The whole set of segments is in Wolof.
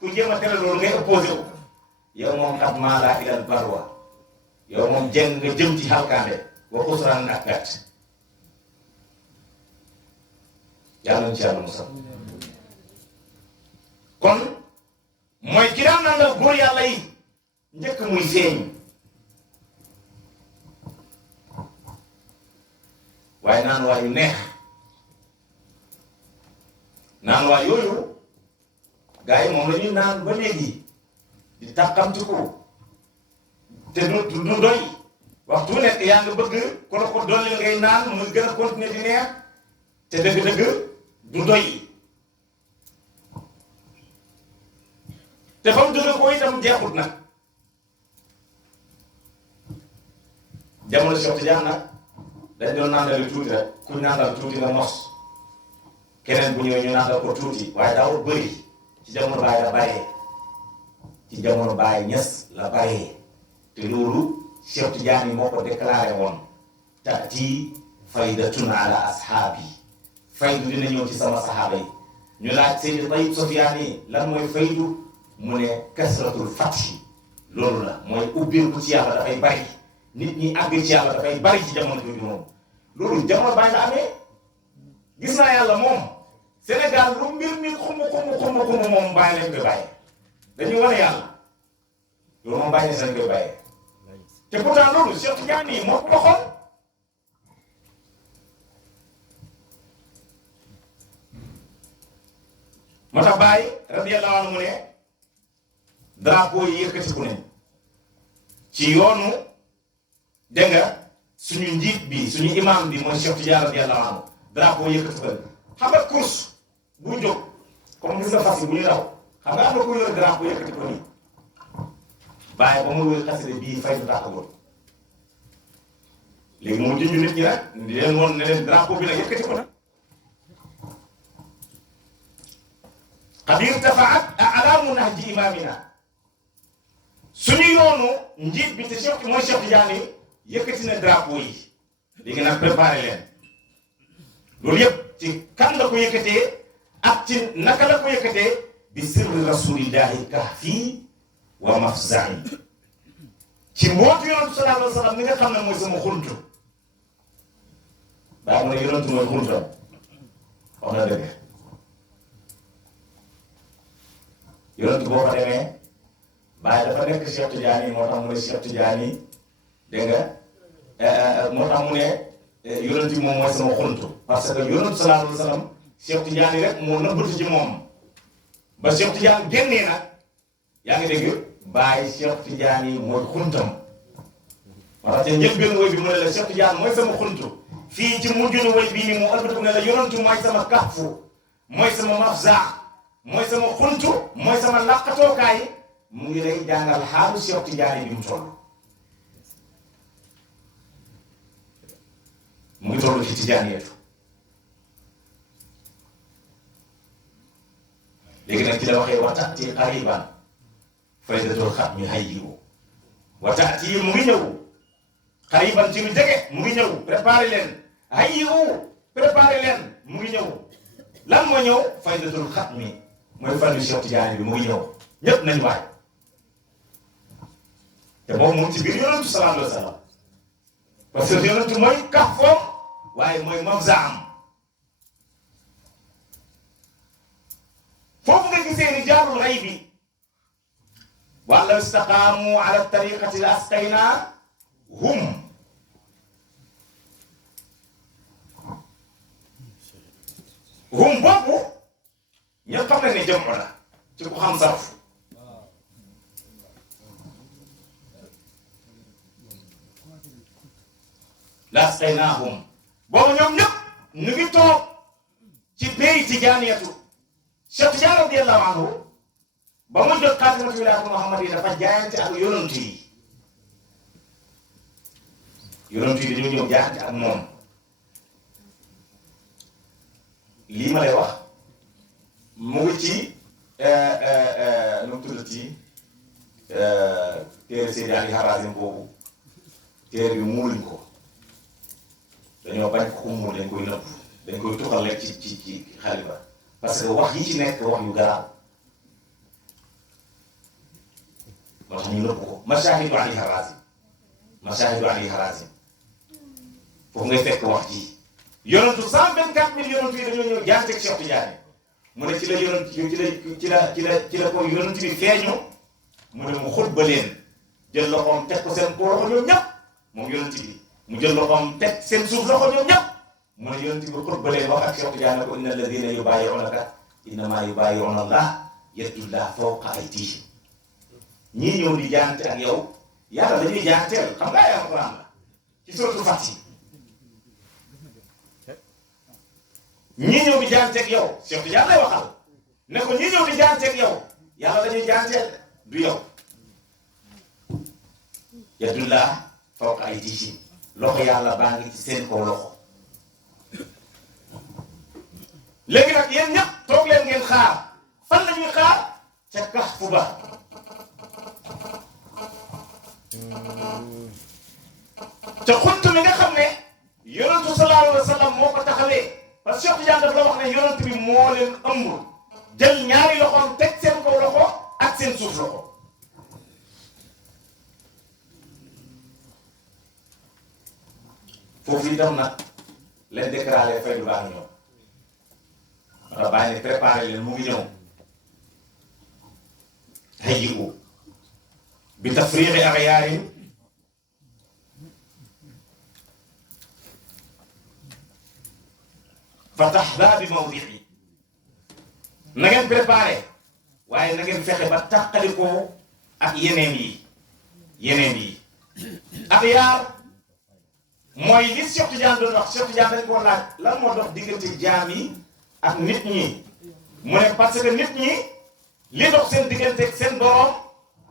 ku jéem a tere loolu ngay opposé wu yow moom xat maa laa ilal barwa yow moom jeng nga jëm ci xalkaande wa xusraan ak perte yàlla na ci yàlla musal kon mooy ki daan nandal góor yàlla yi njëkk muy feeñ waaye naan waa yu neex naan waa yooyu gars yi moom la ñuy naan ba léegi di tàqamtiku te du doy waxtu nekk yaa nga bëgg ko la ko dolli ngay naan muy gën a continuer di neex te dëgg-dëgg du doy te fa mu jóge ko itam jeexut nag jamono Cheikh Tidiane nag dañ doon nandal tuuti rek ku ñu nandal tuuti nga mos keneen bu ñëwee ñu nandal ko tuuti waaye daawul bëri ci jamono Baay la baree ci jamono Baay Ñas la baree te loolu Cheikh Tidiane yi moo ko déclaré woon taati faydatun ala ashaabi faydu dina ñëw ci sama saxaaba yi ñu laaj Seydi Tayyib Sofyaan yi lan mooy faydu mu ne kasratul fathi loolu la mooy ubbeeku ci yàlla dafay bari nit ñi àgg ci yàlla dafay bari ci jamono jooju moom loolu jamono Baay la amee gis naa yàlla moom Sénégal lu mbir mi xumu moom Baay lañ koy bàyyee dañuy wane yàlla loolu moom Baay lañ koy bàyyee te pourtant loolu Cheikh Tidiane yi moo ko waxoon moo tax Baay radiyallahu anhu mu ne drapeau yi yëkkatiku nañ ci yoonu dégg nga suñu njiit bi suñu imam bi mooy Cheikh Tidiane radiyallahu anhu drapeau yëkkatiku nañ xam nga course bu jóg comme gis nga fas yi bu ñu daw xam nga am na ku yor drapeau yëkkatiku nii Baay ba mu wéy xaside bii fay du tàkkagul léegi moo junj nit ñi nag di leen woon ne leen drapeau bi nag yëkkatiku na qad irtafaat a'laamu nahji imaamina suñu yoonu njiit bi te Cheikh mooy Cheikh Tidiane yi yëkkati na drapeau yi léegi nag préparé leen loolu yëpp ci kan la ko yëkkatee ak ci naka la ko yëkkatee bi sirri rasulillahi kahfi wa mafza'i ci mbootu yonentu sallallahu alayhi wa sallam mi nga xam ne mooy sama xuntu baa mu ne yonentu mooy xuntam wax na dëgg yonentu boo fa demee Baay dafa nekk Cheikh Tidiane yi moo tax mu ne Cheikh Tidiane yi dégg nga moo tax mu ne yonent yi moom mooy sama xuntu parce que yonentu sallallahu alayhi wa sallam Cheikh Tidiane yi rek moo nëbbatu ci moom ba Cheikh Tidiane génnee nag yaa ngi dégg Baay Cheikh Tidiane yi mooy xuntam moo tax te njëlbéen woy bi mu ne la Cheikh Tidiane mooy sama xuntu fii ci mujjunu woy bii nii mu ëlbatiku ne la yonentu mooy sama kahfu mooy sama mafza mooy sama xuntu mooy sama làqatookaay mu ngi lay jàngal xaalu Cheikh Tidiane bi mu toll mu ngi toll ci Tidiane yeetu léegi nag ci la waxee waxtaati qariban faydatul xatmi hayyu waxtaati mu ngi ñëw qariban ci lu jege mu ngi ñëw préparé leen hayyu préparé leen mu ngi ñëw lan moo ñëw faydatul xatmi mooy fànn Cheikh Tidiane bi mu ngi ñëw ñëpp nañu waay te boobu moom ci biir yonentu sallallahu alayhi wa sallam parce que yonentu mooy kahfoom waaye mooy mafzaam foofu nga gisee rijaalul ghaybi wa law istaqaamu ala tariqati la asqaynaa hum boobu ñëpp xam nañ ne jëm la ci ku xam sarf la asqaynaahum boobu ñoom ñëpp ñu ngi toog ci pays tijaaniyatu Cheikh Tidiane radiyallahu anhu ba mu jot xaatimatu wilaayatu Muhammad yi dafa jaayante ak yonent yi dañoo ñëw jaayante ak moom lii ma lay wax mu ngi ci nu mu tuddati téere Seydi Ali Harazim boobu téere bi muuluñ ko dañoo bañ ko muul dañ koy nëbb dañ koy tuxal rek ci xaliba parce que wax yi ci nekk wax yu garaaw moo tax ñu nëbb ko mashahidu Ali Harazim mashahidu Ali Harazim foofu ngay fekk wax ji yonentu 124 000 yonentu yi dañoo ñëw jaanteeg Cheikh Tidiane mu ne ci la yonent ci la ko yonent bi feeñu mu ne mu xutba leen jël loxoom teg ko seen ko loxo ñoom ñëpp moom yonent bi mu jël loxoom teg seen suuf loxo ñoom ñëpp mu ne yonent bi xutba leen wax ak Cheikh Tidiane ko inna alladina yubayi'unaka innama yubayi'una Allah yadullah fawqa aydihim ñii ñëw di jaante ak yow yàlla dañuy jaanteel xam nga ay alquran la ci suratul Fatih ñii ñëw di jaanteeg yow Cheikh Tidiane lay waxal ne ko ñii ñëw di jaanteeg yow yàlla dañuy jaanteel du yow yadullah fawqa aydihim loxo yàlla baa ngi ci seen kaw loxo léegi nag yéen ñëpp toog leen ngeen xaar fan la ñuy xaar ca Kahf ba ca xunt mi nga xam ne yonentu sallallahu alayhi wa sallam moo ko taxawee parce que Cheikh Tidiane daf la wax ne yonent bi moo leen ëmb jël ñaari loxoom teg seen kaw loxo ak seen suuf loxo foofu itam nag leen déclaré fay du baax ñëw wala bàyyi ne préparé leen mu ngi ñëw hayyi'u bi tafriqi axyaarin fatahda bi mawdi'i na ngeen préparé waaye na ngeen fexe ba tàqalikoo ak yeneen yi axyaar mooy li Cheikh Tidiane doon wax Cheikh Tidiane dañ ko laaj lan moo dox diggante jaam yi ak nit ñi mu ne parce que nit ñi li dox seen diggante ak seen borom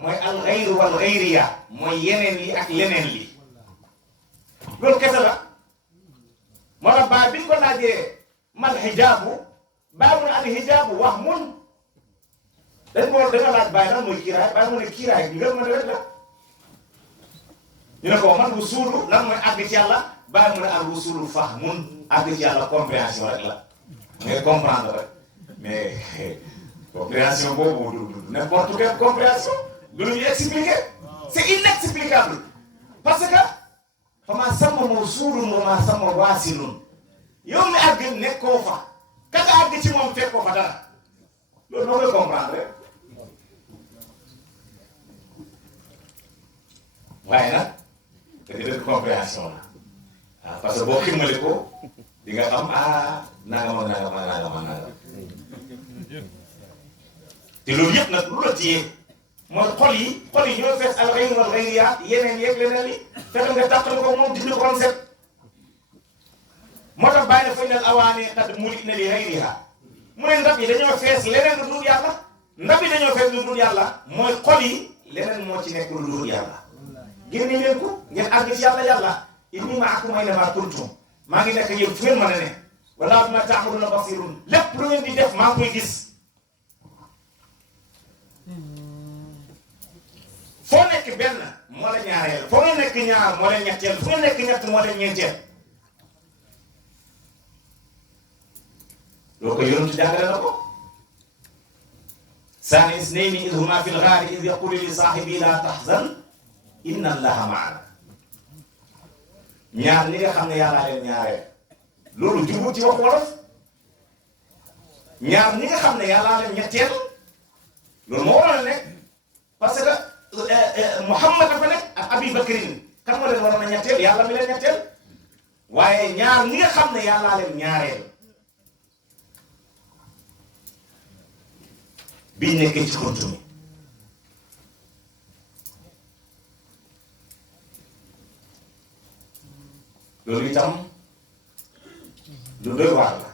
mooy al ghayr wal ghayriya mooy yeneen yi ak leneen li loolu kese la moo tax baay bi ñu ko laajee mal hijaabu baay mu ne al hijaabu wax mun dañ ko danga laaj baay lan mooy kiiraay baay mu ne kiiraay ngëm ma ne rek la ñu ne ko man wusuulu lan mooy àgg ci yàlla baay mu ne al wusuulu fahmun àgg ci yàlla compréhension rek la ngay comprendre rek mais compréhension boobu du n'importe quelle compréhension du lu ñu expliquer c'est inexplicable parce que fa maa sama mawsuulun wa maa sama waasilun yow mi àgg nekkoo fa ka nga àgg ci moom fekkoo fa dara loolu noo koy comprendre rek waaye nag dëgg compréhension la ah parce que boo ximmali ko di nga xam nangam te loolu yëpp nag lu la téye mooy xol yi ñoo fees al ghayr wal ghayriyaat yeneen yeeg leneen li fexe nga tàqali ko moom dindi ko set moo tax bàyyi na fañ nal awaani qad mulina li ghayriha mu ne ndab yi dañoo fees leneen lu dul yàlla ndab yi dañoo fees lu dul yàlla mooy xol yi leneen moo ci nekk lu dul yàlla génne leen ko ngeen àgg ci yàlla inni ma'akum aynamaa kuntum maa ngi nekk yéen fu ngeen mën a ne wallaahu bimaa ta'maluuna basiirun lépp lu ngeen di def maa ngi koy gis foo nekk benn moo la ñaareel foo nga nekk ñaar moo leen ñetteel fu nga nekk ñett moo leen ñeenteel loolu ko yonent jàngale na ko saani isnayni iz humaa fil ghaari iz yaqulu li saahibihi laa tahzan inna allaha ma'ana ñaar ñi nga xam ne yàllaa leen ñaareel loolu jubut ci wax wolof ñaar ñi nga xam ne yàllaa leen ñetteel loolu moo waroon a nekk parce que Muhammad dafa nekk ak Abi Bakrin kan moo leen waroon a ñetteel yàlla mi leen ñetteel waaye ñaar ñi nga xam ne yàllaa leen ñaareel biñ nekkee ci xuntu mi loolu itam lu doy waar la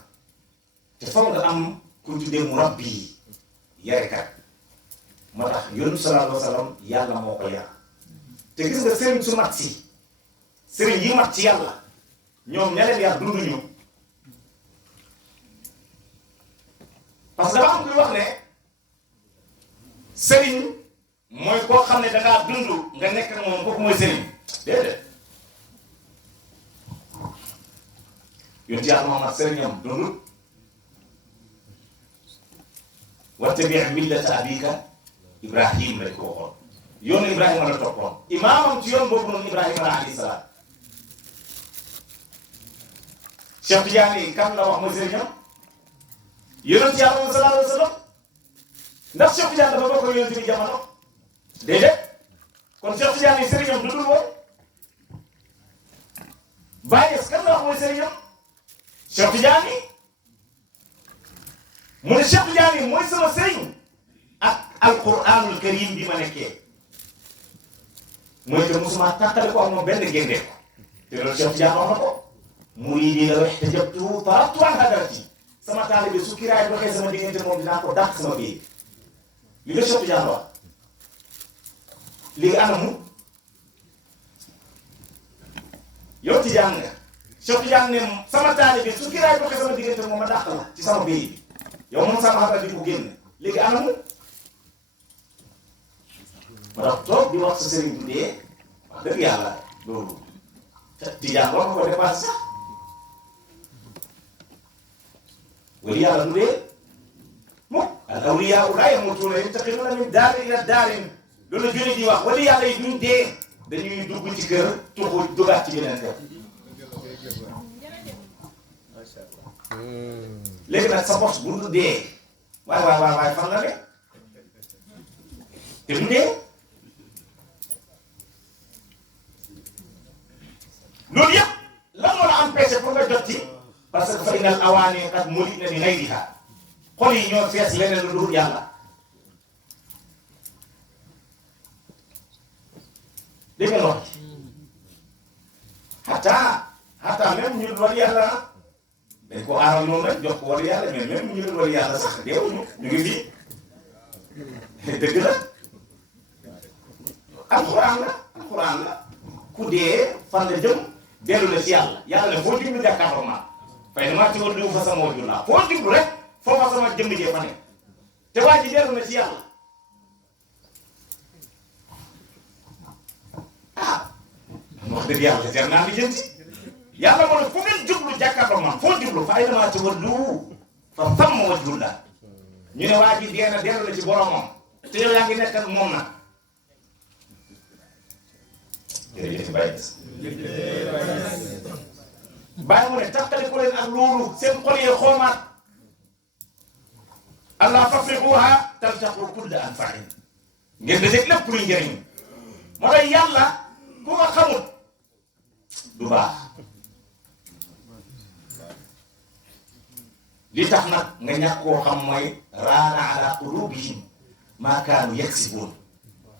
te foog nga am ku tuddee murabbi yarekat moo tax yonent sallallahu alayhi wa sallam yàlla moo ko yar te gis nga sëriñ su mat si sëriñ yi mat ci yàlla ñoom ña leen yar dunduñu parce que dafa am kuy wax ne sëriñ mooy koo xam ne dangaa dund nga nekk ak moom kooku mooy sëriñ déedéet yonent yàlla Muhammad sëriñam dundut wattabi' millata abika Ibrahim lañ ko waxoon yoonu Ibrahima la toppoon imaamam ci yoon boobu noonu Ibrahima la alayhi salaam. Cheikh Tidiane kan la wax mooy sëriñam yonent yàlla moom sallallahu alayhi wa sallam ndax Cheikh Tidiane dafa bokk yonent bi jamono déedéet kon Cheikh Tidiane yi sëriñam du dul woon Baye kan la wax mooy sëriñam Cheikh Tidiane mu ne Cheikh Tidiane mooy sama sëriñ ak alquranul karim bi ma nekkee mooy que musuma tàqale ko ak moom benn génne ko te loolu Cheikh Tidiane wax na ko muridi la wax te jëptu partout en hadarati sama taalibe su kiraay doxee sama diggante moom dinaa ko dàq sama biir li la Cheikh Tidiane wax léegi anamu yow Tidiane nga Cheikh Tidiane ne sama taalibe su kiraay doxee sama diggante moom ma dàq la ci sama biir yow moom sama xarit di ko génn léegi anamu ma tax toog di wax sa sëriñ bu dee wax dëgg yàlla loolu Tidiane war nga ko dépassé sax wala yàlla du dee moom al awliyaa laa yamuutuuna yantaqiluuna min daarin ilaa daarin loolu la jullit di wax wala yàlla yi duñ dee dañuy dugg ci kër tuxu dugaat ci beneen kër léegi nag sa bos bu dul dee waay fan la ne te du dee loolu yëpp lan moo la empêché pour nga jot ci parce que fa innal awaani qad mulina bi ghayriha xol yi ñoo fees leneen lu dul yàlla dégg nga wax xataa même ñu dul war yàlla dañ ko aaral noonu rek jox ko war yàlla mais même ñu dul war yàlla sax deewuñu ñu ngi fii dëgg la alxuraan la ku dee fan la jëm dellu na ci yàlla ne foo jublu jàkkaarloo ma fay na maa ci war diw fa sama wajur laa foo jublu rek foofa sama jëmm jee fa ne te waa ji dellu na ci yàlla wax dëgg yàlla jar naa li jënti yàlla moo ne fu ngeen jublu jàkkaarloo ma foo jublu fay na maa ci war diw fa sama wajur laa ñu ne waa ji dee na dellu na ci boromam te yow yaa ngi nekk ak moom nag jërëjëf Baye mu ne taxtali ko leen ak loolu seen xol yee xoomaat allah fafriquha taltaqu kulla anfa'in ngeen da lépp luy njëriñ moo tax yàlla ku nga xamut du baax li tax nag nga ñàkk koo xam mooy raana ala qulubihim ma kaanu yaksibuun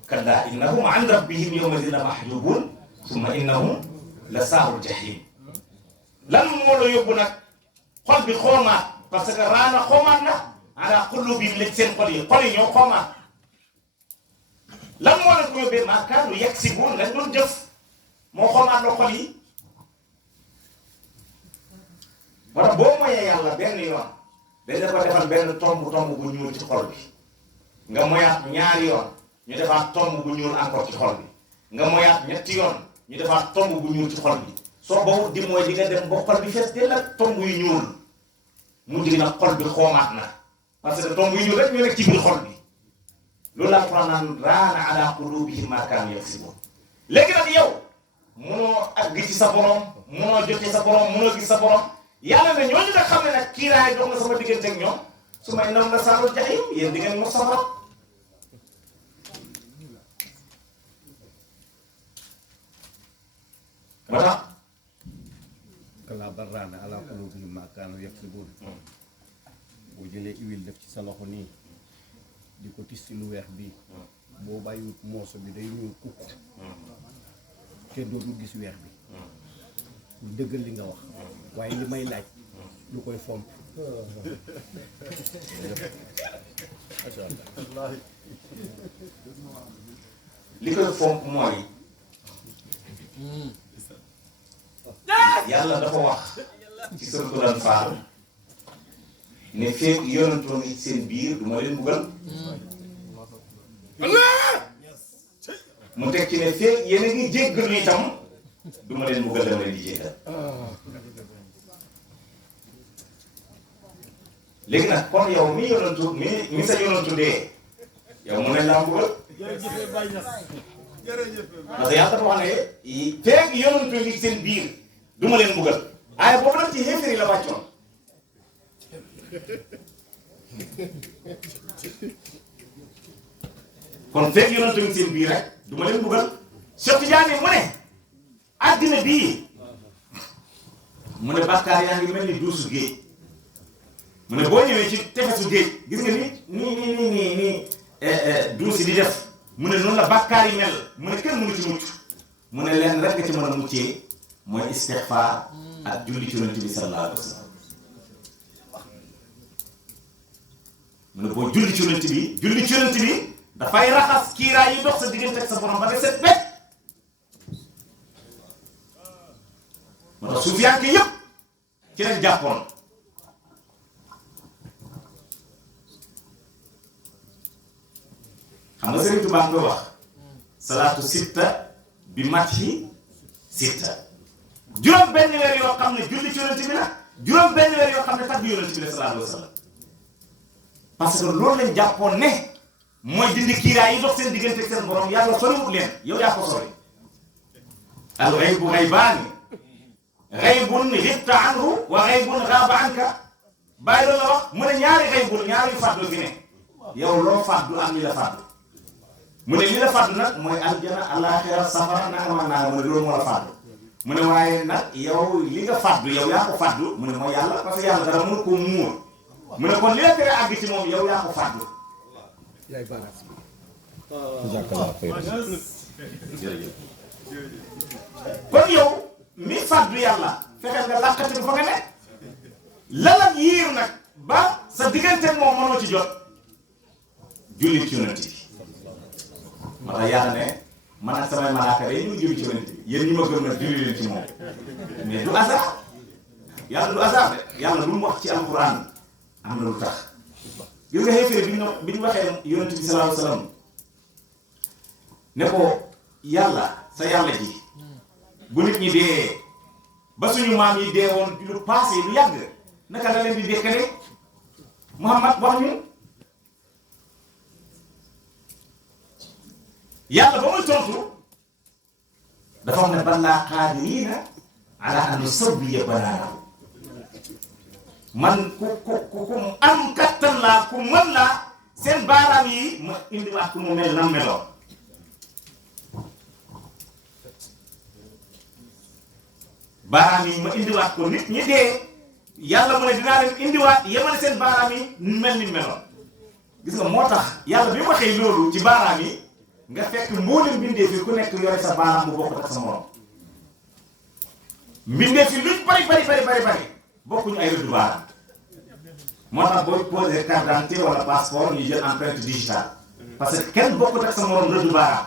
kalla innahum an rabbihim yawma idin mahjubun summa innahum la saawul jahim lan moo la yóbbu nag xol bi xoomaat parce que raana xoomaat na ala qulubihim lañ seen xol yi ñoo xoomaat lan moo leen ko yóbbee maa kaanu yaksibuun lañ doon jëf moo xoomaat la xol yi moo tax boo moyee yàlla benn yoon dañ la ko defal benn tomb bu ñuul ci xol bi nga moyaat ñaari yoon ñu defaat tomb bu ñuul encore ci xol bi nga moyaat ñetti yoon ñu defaat tomb bu ñuul ci xol bi soo bawut di mooy di nga dem ba xol bi fees dell ak tomb yu ñuul mu dig nag xol bi xoomaat na parce que tomb yu ñuul rek ñu nekk ci biir xol bi loolu laa Alxuraan naan raana ala qulubihim maa kaanu yaksibuun léegi nag yow munoo àgg ci sa borom munoo jot ci sa borom munoo gis sa borom yàlla ne ñooñu nga xam ne nag kiiraay dox na sama diggante ak ñoom su may nam la saarul jaxiim yéen di ngeen mos safara ba tax kallaa bal raana alaa quluubihim maa kaanuu yaksibuun boo jëlee huile def ci sa loxo nii di ko tis ci lu weex bii boo bàyyiwut mooso bi day ñuul kukk te dootul gis weex bi lu dëggal li nga wax waaye li may laaj lu koy fomp li koy fomp mooy yàlla dafa wax ci suratul Anfaal ne feek yonantoo ngi seen biir du ma leen buggal mu teg ci ne feek yéen a ngi jéggalu itam du ma leen buggal dama leen di jéggal léegi nag kon yow mi yonantu mi sa yonantu dee yow mu ne laa buggal parce que yàlla dafa wax ne feeg yonent ngi seen biir duma leen mbugal waaye boobu nag ci xéefar yi la wàccoon kon feeg yonent ngi seen biir rek duma leen mbugal Cheikh Tidiane mu ne àddina bii mu ne bàkkaar yaa ngi mel ni duusu géej mu ne boo ñëwee ci tefesu géej gis nga ni duusi di def mu ne noonu la bàkkaar yi mel mu ne kenn mënu ci mucc mu ne leen rek nga ci mën a muccee mooy istixfaar ak julli ci yonent bi sallallahu alayhi wa sallam mu ne boo julli ci yonent bi dafay raxas kiiraay yi dox sa diggante ak sa borom ba nga set bet moo tax suufiyanke yëpp ci lañ jàppoon xam nga Sëriñ Tuubaa nga wax salaatu sitta bi mathi sitta juróom benn weer yoo xam ne julli ci yonent bi la juróom benn weer yoo xam ne tagg yonent bi la sallallahu alayhi wa sallam parce que loolu lañ jàppoon ne mooy dindi kiiraay yi dox seen diggante ak seen borom yàlla soriwut leen yow yaa ko sori al ghaybu ghaybaani ghaybun ghibta anhu wa ghaybun ghaba anka bàyyi loolu la wax mu ne ñaari ghaybun ñaari fàddu fi ne yow loo fàddu am li la fàddu mu ne li la fàddu nag mooy aljana alaxira safara nanga ma nanga mu ne loolu moo la fàddu mu ne waaye nag yow li nga fàddu yow yaa ko fàddu mu ne mooy yàlla parce que yàlla dara mënu ko muur mu ne kon li la tere àgg ci moom yow yaa ko fàddu jërëjëf kon yow mi fàddu yàlla fexeel nga làqati fa nga ne lalak yiir nag ba sa diggante moom mënoo ci jot julli ci yonent bi ma tax yàlla ne man ak samay malaaka yi ñu julli ci yonent bi yéen ñi ma gëm nag julli leen ci moom mais du hasard yàlla du hasard de yàlla lu mu wax ci alquran am na lu tax gis nga xeefere bi ñu waxee yonent bi sallallahu alayhi wa sallam ne ko yàlla sa yàlla ji bu nit ñi dee ba suñu maam yi dee woon lu passé lu yàgg naka la leen di dékkale Muhammad wax ñu yàlla ba muy tontu dafa wax ne balaa qaadiriina ala an nusawwiya banaanahu man ku am kattan laa ku mën laa seen baaraam yi ma indiwaat ku mu mel na meloon baaraam yi ma indiwaat ko nit ñi dee yàlla mu ne dinaa leen indiwaat yemale seen baaraam yi mel ni meloon gis nga moo tax yàlla bi waxee loolu ci baaraam yi nga fekk mboolem mbindeef yi ku nekk yore sa baaraam bu bokkut ak sa morom mbindeef yi luñ bari bokkuñu ay rëddu baaraam moo tax booy posé carte d'identité wala passeport ñu jël empreinte digitale parce que kenn bokkut ak sa morom rëddu baaraam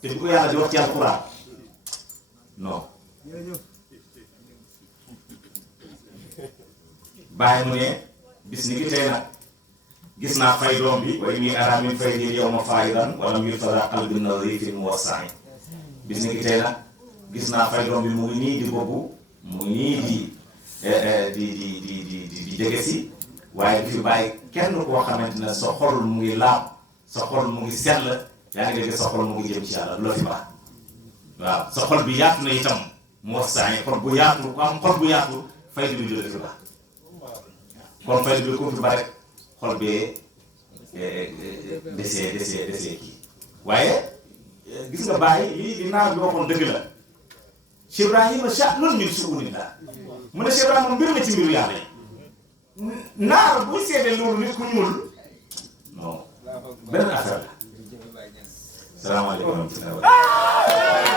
te bu ko yàlla di wax ci alxuraan non bàyyi mu ne bis ni ki tey nag gis naa fay doom bi way nii araam min fay nii yow ma faayidan wala mu yurtada qalbi nadifin muwassain bis ni ki tey nag gis naa fay doom bi mu ngi nii di boobu mu ngi nii di jege si waaye du fi bàyyi kenn koo xamante ne sa xol mu ngi laab sa xol mu ngi sell yaa ngi dégg sa xol mu ngi jëm ci yàlla du la fi baax waaw sa xol bi yaatu na itam muwassain xol bu yaatu ku am xol bu yaatu fay bi du la fi baax kon fay bi ko fi ba rek xol bee desee kii waaye gis nga bàyyi lii di naar bi waxoon dëgg la Cheikh Ibrahima sha'nun min shu'unillah mu ne Cheikh Ibrahima mbir la ci mbiru yàlla yi naar buy seede loolu nit ku ñuul non benn affaire la salaamaaleykum wa rahmatulah